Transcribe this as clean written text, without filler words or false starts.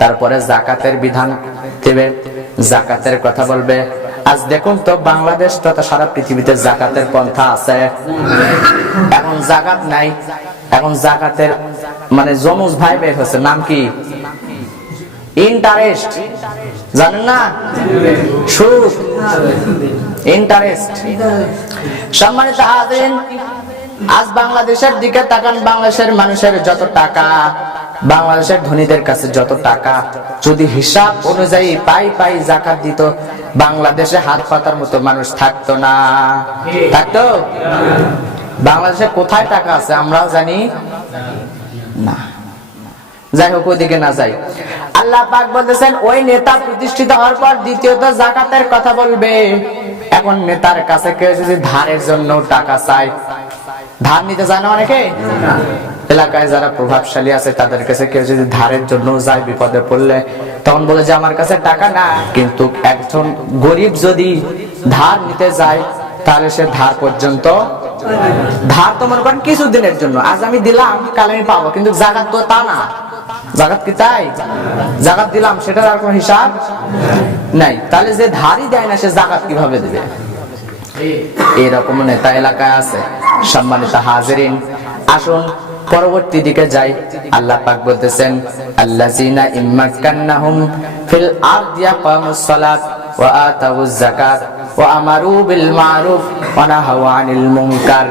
তারপরে জাকাতের বিধান দেবে, জাকাতের কথা বলবে। আজ দেখুন তো বাংলাদেশ তথা সারা পৃথিবীতে জাকাতের পন্থা আছে, এখন জাকাত নাই। এখন জাকাতের মানে যমজ ভাই বের হচ্ছে, নাম কি? ইন্টারেস্ট। জানেন না? সুদ, ইন্টারেস্ট। সম্মানিত হাজিরিন, আজ বাংলাদেশের দিকে তাকান। বাংলাদেশের মানুষের যত টাকা, বাংলাদেশের ধনীদের কাছে যত টাকা, যদি হিসাব অনুযায়ী পাই জাকাত দিত, বাংলাদেশে হাত পাতার মতো মানুষ থাকতো না। থাকতো? বাংলাদেশে কোথায় টাকা আছে আমরাও জানি না। যাই হোক, ওইদিকে না যাই। আল্লাহ পাক বলতেছেন ওই নেতা প্রতিষ্ঠিত হওয়ার পর দ্বিতীয়ত জাকাতের কথা বলবে। এখন নেতার কাছে কেউ যদি ধারের জন্য টাকা চায়, ধার নিতে চায় না অনেকে, এলাকায় যারা প্রভাবশালী আছে তাদের কাছে কেউ যদি ধারের জন্য যায়, বিপদে পড়লে তখন বলে যে আমার কাছে টাকা না। কিন্তু একজন গরিব যদি ধার নিতে যায়, তাহলে সে ধার পর্যন্ত, ধার তো মনে করেন কিছুদিনের জন্য, আজ আমি দিলাম কাল আমি পাবো, কিন্তু জাকাত তো তা না। জাকাত কি তাই? জাকাত দিলাম সেটার আর কোনো হিসাব নাই। তাহলে যে ধারই দেয় না সে জাকাত কিভাবে দেবে? এরকম নেতা এলাকায় আছে। সম্মানিত হাজিরিন, আসুন পরবর্তী দিকে যাই। আল্লাহ পাক বলতেছেন আল্লাযিনা ইম্মাক্কান্নাহুম ফিল আরদি ইয়াকামুস সালাত ওয়া আতাউয যাকাত ওয়া আমারু বিল মারুফ ওয়া নাহাউ আনিল মুনকার।